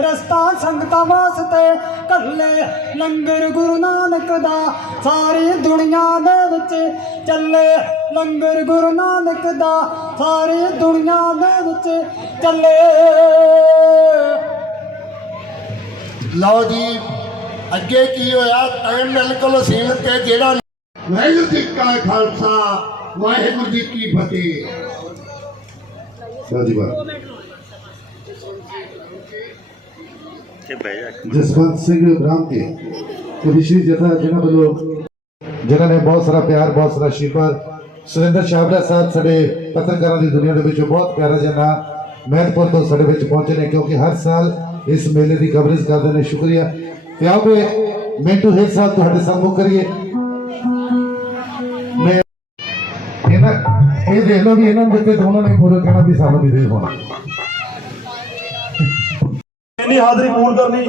ਰਸਤਾ ਸੰਗਤਾਂ ਵਾਸਤੇ ਕੱਲੇ ਲੰਗਰ ਗੁਰੂ ਨਾਨਕ ਦਾ। ਸਾਰੀ ਦੁਨੀਆ ਦੇ ਵਿੱਚ ਚੱਲੇ ਲੰਗਰ ਗੁਰੂ ਨਾਨਕ ਦਾ। ਸਾਰੀ ਦੁਨੀਆ ਦੇ ਵਿੱਚ ਚੱਲੇ। ਲਓ ਜੀ, ਅੱਗੇ ਕੀ ਹੋਇਆ? ਟਾਈਮ ਬਿਲਕੁਲ ਸੀਮਤ ਹੈ ਜਿਹੜਾ ਵਾਹਿਗੁਰੂ ਜੀ ਕਾ ਖਾਲਸਾ, ਵਾਹਿਗੁਰੂ ਜੀ ਕੀ ਫਤਿਹ। ਹਾਂਜੀ ਬਾਤ ਕਿ ਬਹਿ ਜਾ ਜਸਵੰਤ ਸਿੰਘ ਬ੍ਰਾਹਮ ਕਵਿਸ਼ਰੀ ਜਥਾ ਜਿਨ੍ਹਾਂ ਵੱਲੋਂ, ਜਿਨ੍ਹਾਂ ਨੇ ਬਹੁਤ ਸਾਰਾ ਪਿਆਰ, ਬਹੁਤ ਸਾਰਾ ਆਸ਼ੀਰਵਾਦ ਸੁਰਿੰਦਰ ਛਾਬੜਾ ਸਾਹਿਬ ਸਾਡੇ ਪੱਤਰਕਾਰਾਂ ਦੀ ਦੁਨੀਆ ਦੇ ਵਿੱਚੋਂ ਬਹੁਤ ਪਿਆਰਾ ਜਿਹਾ ਮਹਿਤਪੁਰ ਤੋਂ ਸਾਡੇ ਵਿੱਚ ਪਹੁੰਚੇ ਨੇ, ਕਿਉਂਕਿ ਹਰ ਸਾਲ ਇਸ ਮੇਲੇ ਦੀ ਕਵਰੇਜ ਕਰਦੇ ਨੇ। ਸ਼ੁਕਰੀਆ। ਤੇ ਆਓ ਵੀ ਮਿੰਟੂ ਸਾਹਿਬ ਤੁਹਾਡੇ ਸਾਹਮਣੇ ਕਰੀਏ। ਮੈਂ ਇਹ ਦੇਖ ਲਓ ਵੀ ਇਹਨਾਂ ਨੂੰ ਦਿੱਤੇ ਦੋਨਾਂ ਨੇ ਪੂਰਾ ਕਹਿਣਾ ਵੀ ਸਾਨੂੰ ਵੀ ਦੇ ਹੋਣਾ ਇੰਨੀ ਹਾਜ਼ਰੀ ਪੂਰਨ ਕਰਨੀ।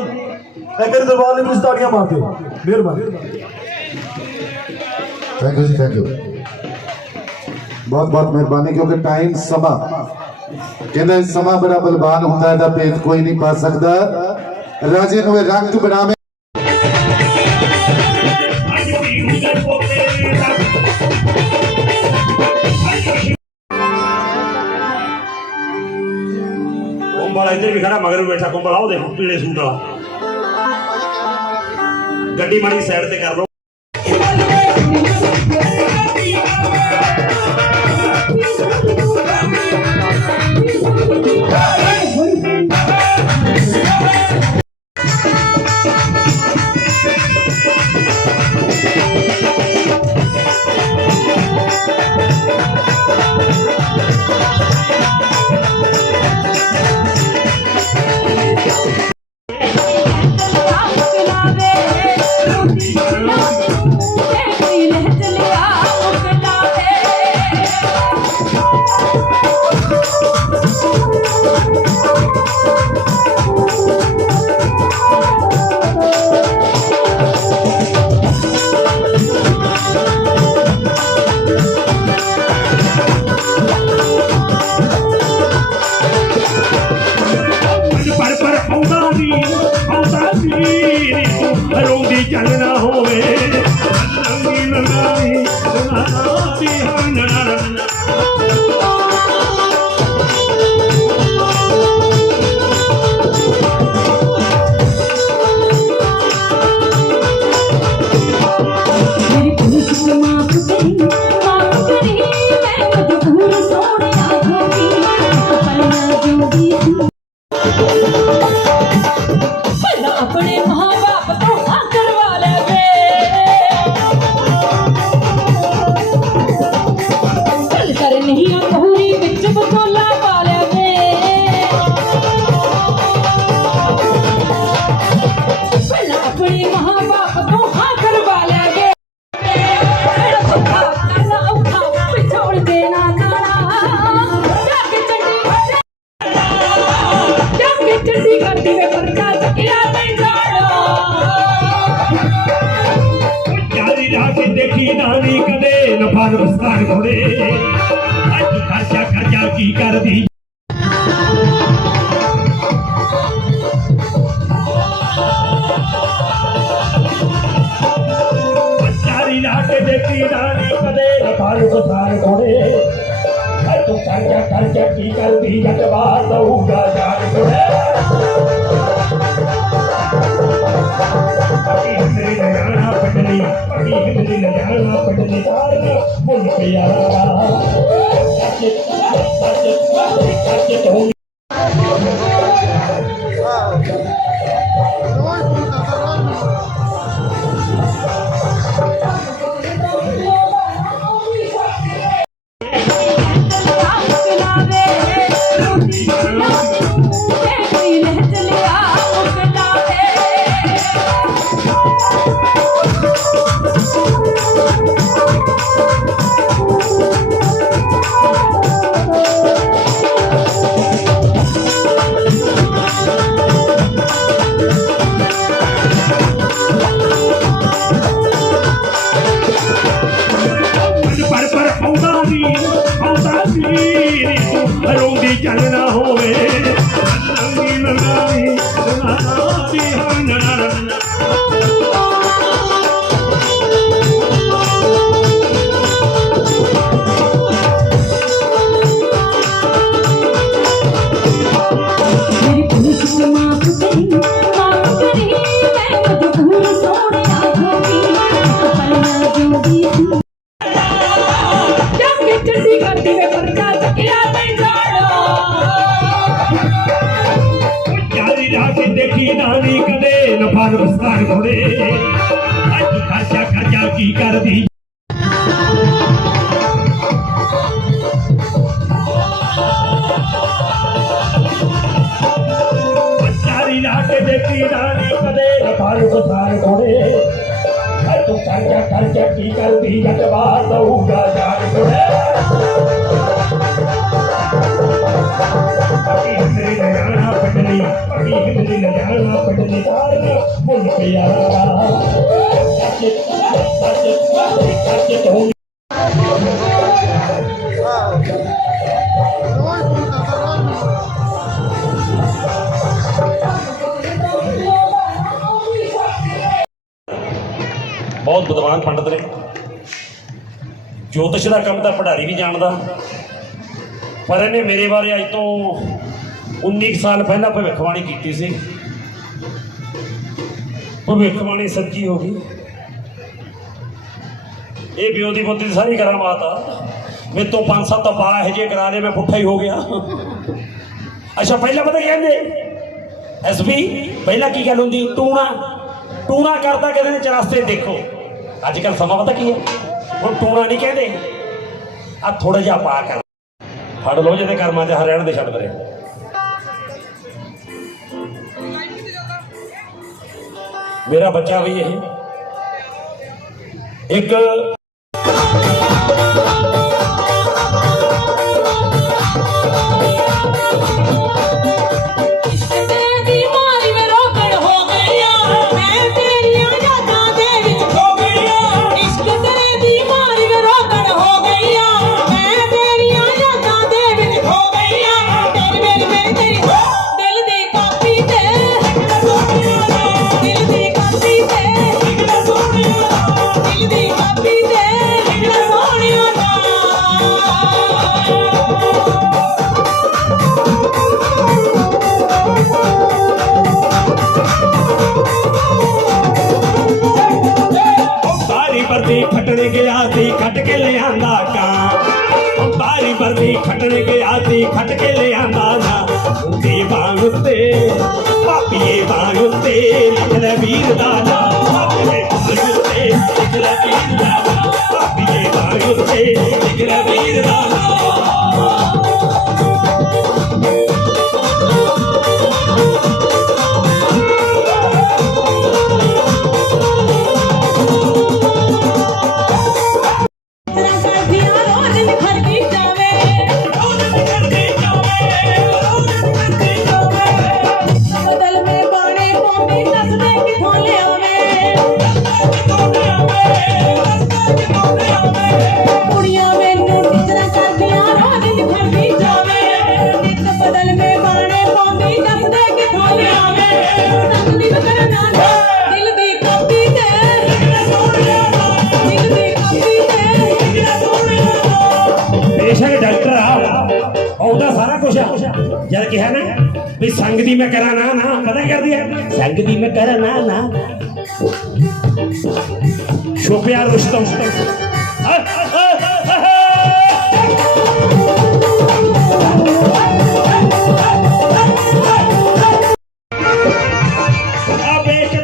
ਇੱਕ ਦਰਬਾਰ ਨੇ ਵੀ ਤਾੜੀਆਂ ਮਿਹਰਬਾਨੀ। Thank you ji thank you ਬਹੁਤ ਬਹੁਤ ਮਿਹਰਬਾਨੀ, ਕਿਉਂਕਿ ਟਾਈਮ ਸਮਾਂ। ਕਹਿੰਦਾ ਸਮਾਂ ਬੜਾ ਬਲਵਾਨ ਹੁੰਦਾ ਹੈ ਦਾ ਭੇਦ ਕੋਈ ਨਹੀਂ ਪਾ ਸਕਦਾ। ਰਾਜੇ ਨੂੰ ਰੰਗ ਬਣਾਵੇ। ਕੁੰਬਲ ਮਗਰ ਵੀ ਬੈਠਾ ਕੁੰਬਲ ਆਓ ਦੇਖੋ, ਪੀਲੇ ਸੂਟ ਵਾਲਾ। ਗੱਡੀ ਮਾੜੀ ਸਾਈਡ ਤੇ ਕਰ ਲਓ। ਕੇ ਪੱਟੀ ਹਿੰਦਰੀ ਲਜਾਣਾ ਪਟਨੀ ਤਾਰਨਾ ਮੁੰਨ ਪਿਆਰਾ ਸੱਚ ਸੱਚ ਸੱਚ ਸੱਚ ਤੋਂ ਅੱਜ ਤੂੰ ਖਾਜਾ ਖਾਜਾ ਕੀ ਕਰਦੀ ਜੱਟ ਬਾਹਰ ਦਊਗਾ ਜਾਣ ਕੋਲੇ ਪੱਕੀ ਹਿੰਦਰੀ ਨਜਾਣਾ ਪਟਨੀ ਪੱਕੀ ਹਿੰਦਰੀ ਨਜਾਣਾ ਪਟਨੀ ਤਾਰ ਮੁੰਨ ਪਿਆਰਾ ਸੱਚ ਸੱਚ ਸੱਚ ਤੋਂ ਬਹੁਤ ਪੰਡਤ ਨੇ ਜੋਤਿਸ਼ ਦਾ ਕੰਮ ਤਾਂ ਪੜਾਰੀ ਵੀ ਜਾਣਦਾ। ਪਰ ਇਹਨੇ ਮੇਰੇ ਬਾਰੇ ਅੱਜ ਤੋਂ 19 ਕੁ ਸਾਲ ਪਹਿਲਾਂ ਭਵਿੱਖਬਾਣੀ ਕੀਤੀ ਸੀ। ਭਵਿੱਖਬਾਣੀ ਸੱਚੀ ਹੋ ਗਈ। ਇਹ ਬਿਓ ਦੀ ਬੁੱਧੀ ਦੀ ਸਾਰੀ ਕਰਾਮਾਤ ਆ। ਮੇਰੇ ਤੋਂ ਪੰਜ ਸੱਤ ਪਾ ਇਹ ਜੇ ਕਰਾ ਲਏ, ਮੈਂ ਪੁੱਠਾ ਹੀ ਹੋ ਗਿਆ। ਅੱਛਾ, ਪਹਿਲਾਂ ਪਤਾ ਕੀ ਕਹਿੰਦੇ? ਐਸਪੀ ਪਹਿਲਾਂ ਕੀ ਗੱਲ ਹੁੰਦੀ? ਟੂਣਾ। ਟੂਣਾ ਕਰਦਾ ਕਹਿੰਦੇ ਨੇ ਚਰਾਸਤੇ ਦੇਖੋ। ਅੱਜ ਕੱਲ ਸਮਾਂ ਪਤਾ ਕੀ ਹੈ? ਹੁਣ ਟੂਣਾ ਨਹੀਂ ਕਹਿੰਦੇ। ਆ ਥੋੜਾ ਜਿਹਾ ਪਾ ਕਰ ਫੜ ਲੋ ਜਿਹਦੇ ਕਰਮਾਂ 'ਚ ਹਰਿਆਣਾ ਦੇ ਛੱਡ ਪਰੇ। ਮੇਰਾ ਬੱਚਾ ਵੀ ਇਹ। ਇੱਕ ਗਿਆ ਸੀ ਖੱਟ ਕੇ ਲਿਆਂਦਾ ਨਾ ਹੁੰਦੀ ਬਾਗ ਉੱਤੇ ਪਾਪੀਏ ਬਾਗ ਉੱਤੇ ਲਿਖ ਲੈ ਵੀਰ ਦਾ ਨਾਮ ਪਾਪੀਏ ਬਾਗ ਸੰਗ ਦੀ ਮੈਂ ਕਰਾਂ ਨਾ ਨਾ, ਪਤਾ ਕਰਦੀ ਹੈ? ਸੰਗ ਦੀ ਮੈਂ ਕਰਾਂ ਨਾ ਨਾ। ਸ਼ੋਪਿਆ ਰੁਸਤਮ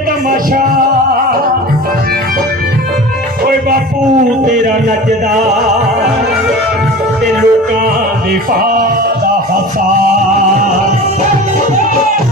ਤਮਾਸ਼ਾ। ਓਏ ਬਾਪੂ, ਤੇਰਾ ਨੱਚਦਾ। ਤੇ ਲੋਕਾਂ ਦੇ ਪਾਦਾ ਹਸਾ। ਦੇ ਸਾਰਿਆਂ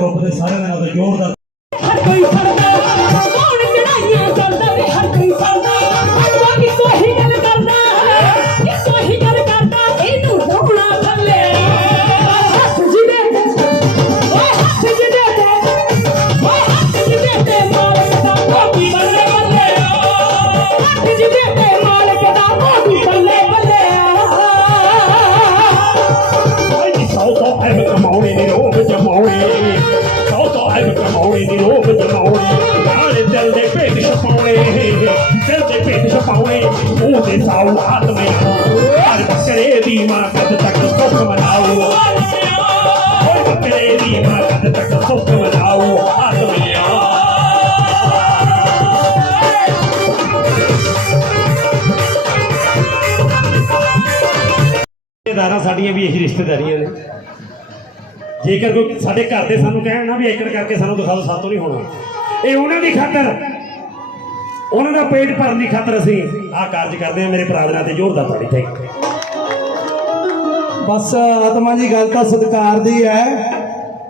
ಒಬ್ಬರೇ ಸಾಧನವಾದ ಜೋರ್ದಾದ ਰਿਸ਼ਤੇਦਾਰਾਂ ਸਾਡੀਆਂ ਵੀ ਇਹੀ ਰਿਸ਼ਤੇਦਾਰੀਆਂ ਨੇ। ਜੇਕਰ ਕੋਈ ਸਾਡੇ ਘਰ ਦੇ ਸਾਨੂੰ ਕਹਿਣ ਨਾ ਵੀ ਏਕੜ ਕਰਕੇ ਸਾਨੂੰ ਦਿਖਾ ਦਿਓ, ਸਾਤੋਂ ਨਹੀਂ ਹੋਣਾ। ਇਹ ਉਹਨਾਂ ਦੀ ਖਾਤਰ। ਉਹਨਾਂ ਦਾ ਪੇਟ ਭਰਨ ਦੀ ਖਾਤਰ ਅਸੀਂ ਆਹ ਕਾਰਜ ਕਰਦੇ ਹਾਂ। ਮੇਰੇ ਭਰਾ ਤੇ ਜ਼ੋਰ ਦਾ ਜ਼ੋਰਦਾਰ ਤਾੜੀ ਥੈਂਕ ਬਸ ਆਤਮਾ ਜੀ, ਗੱਲ ਤਾਂ ਸਤਿਕਾਰ ਦੀ ਹੈ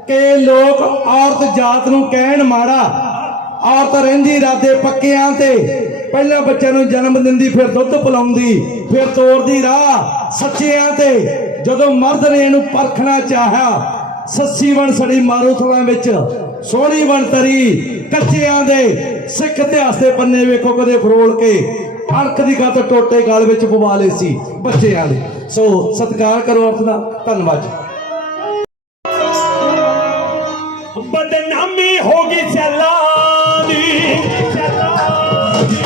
ਕਿ ਲੋਕ ਔਰਤ ਜਾਤ ਨੂੰ ਕਹਿਣ ਮਾੜਾ ਔਰਤ ਰਹਿੰਦੀ ਰਾਦੇ ਪੱਕਿਆਂ ਤੇ। ਪਹਿਲਾਂ ਬੱਚਿਆਂ ਨੂੰ ਜਨਮ ਦਿੰਦੀ, ਫਿਰ ਦੁੱਧ ਪਿਲਾਉਂਦੀ, ਫਿਰ ਤੋਰਦੀ ਰਾਹ ਸੱਚਿਆਂ ਤੇ। ਜਦੋਂ ਮਰਦ ਨੇ ਇਹਨੂੰ ਪਰਖਣਾ ਚਾਹਿਆ, ਸੱਸੀ ਬਣ ਸੜੀ ਮਾਰੂ ਵਿੱਚ, ਸੋਹਣੀ ਬਣ ਤਰੀ ਕੱਚਿਆਂ ਦੇ। ਸਿੱਖ ਇਤਿਹਾਸ ਦੇ ਪੰਨੇ ਵੇਖੋ ਕਦੇ ਫਰੋਲ ਕੇ, ਅਣਖ ਦੀ ਖਾਤਰ ਟੋਟੇ ਗਲ ਵਿੱਚ ਪਵਾ ਲਏ ਸੀ ਬੱਚਿਆਂ ਦੇ। ਸੋ ਸਤਿਕਾਰ ਕਰੋ ਔਰਤ ਦਾ, ਧੰਨਵਾਦ ਜੀ। ਬਦਨਾਮੀ ਹੋ ਗਈ ਸੈਲਾਂ। ਦੀ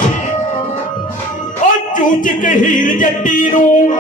ਉਹ ਚੂਚਕ ਜੱਟੀ ਨੂੰ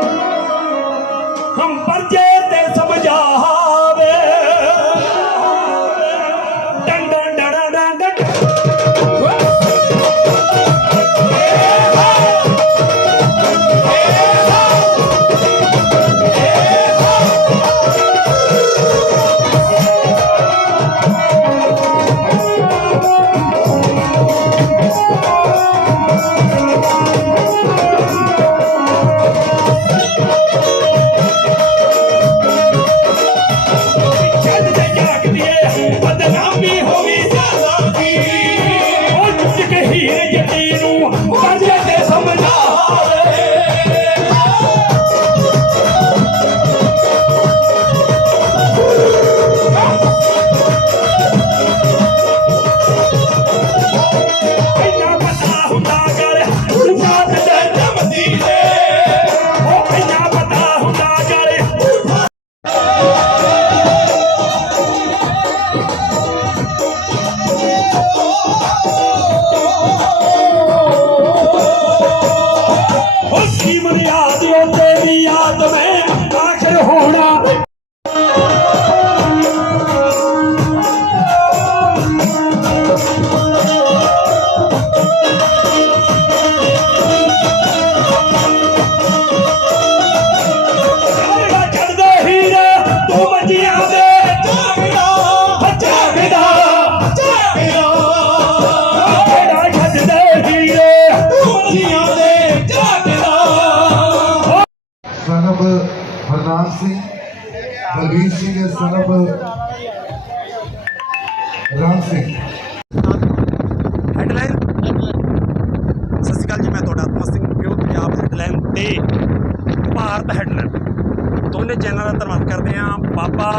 Balbir Singh is ਹੈਡਲਾਈਨ ਸਤਿ ਸ਼੍ਰੀ ਅਕਾਲ ਜੀ, ਮੈਂ ਤੁਹਾਡਾ ਆਤਮਾ ਸਿੰਘ ਪਿਓ, ਪੰਜਾਬ ਹੈਡਲਾਈਨ ਤੇ ਭਾਰਤ ਹੈਡਲਾਈਨ ਦੋਨੇ ਚੈਨਲਾਂ ਦਾ ਧੰਨਵਾਦ ਕਰਦੇ ਹਾਂ, ਬਾਬਾ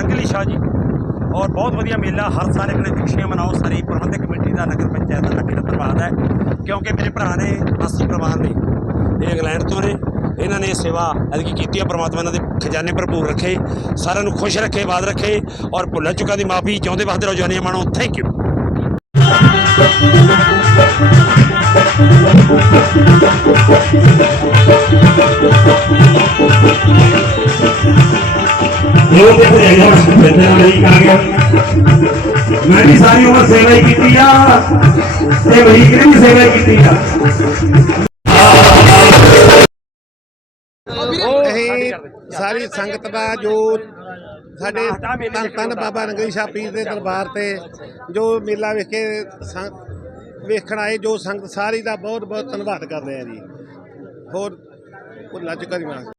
ਰੰਗਲੀ ਸ਼ਾਹ ਜੀ। ਔਰ ਬਹੁਤ ਵਧੀਆ ਮੇਲਾ, ਹਰ ਸਾਲ ਇੱਕ ਨੇ ਖੁਸ਼ੀਆਂ ਮਨਾਓ, ਸਾਰੀ ਪ੍ਰਬੰਧਕ ਕਮੇਟੀ ਦਾ, ਨਗਰ ਪੰਚਾਇਤ ਦਾ ਲੱਗੇ ਦਾ ਧੰਨਵਾਦ ਹੈ। ਕਿਉਂਕਿ ਮੇਰੇ ਭਰਾ ਨੇ, ਮਾਸੀ ਪਰਿਵਾਰ ਨੇ, ਇਹ ਇੰਗਲੈਂਡ ਤੋਂ ਨੇ, ਇਹਨਾਂ ਨੇ ਸੇਵਾ ਐਤਕੀ ਕੀਤੀ ਹੈ, ਪ੍ਰਮਾਤਮਾ ਇਹਨਾਂ ਦੇ ਖਜ਼ਾਨੇ ਭਰਪੂਰ ਰੱਖੇ, ਸਾਰਿਆਂ ਨੂੰ ਖੁਸ਼ ਰੱਖੇ ਬਾਦ ਰੱਖੇ ਔਰ ਭੁੱਲਾਂ ਚੁੱਕਾਂ ਦੀ ਮਾਫੀ ਚਾਹੁੰਦੇ ਵਾਸਤੇ ਰਹੋ ਮਾਣੋ। ਥੈਂਕ ਯੂ ਉਹ ਤੇ ਭਜਾਈਆਂ ਬੰਦੇ ਨਹੀਂ ਕਰ ਗਿਆ ਮੈਂ ਵੀ ਸਾਰੀ ਉਮਰ ਸੇਵਾ ਹੀ ਕੀਤੀ ਆ, ਤੇ ਵਹੀਕ ਨੇ ਵੀ ਸੇਵਾ ਹੀ ਕੀਤੀ ਆ। ਸਾਰੀ ਸੰਗਤ ਦਾ ਜੋ ਸਾਡੇ ਧੰਨ ਧੰਨ ਬਾਬਾ ਰੰਗਲੀ ਸ਼ਾਹ ਪੀਰ ਦੇ ਦਰਬਾਰ ਤੇ ਜੋ ਮੇਲਾ ਵੇਖੇ ਸੰ- ਵੇਖਣ ਆਏ, ਜੋ ਸੰਗਤ ਸਾਰੀ ਦਾ ਬਹੁਤ ਬਹੁਤ ਧੰਨਵਾਦ ਕਰਦੇ ਆ ਜੀ। ਹੋਰ ਭੁੱਲਾ ਚੁੱਕਾ ਦੀ ਮਾਂ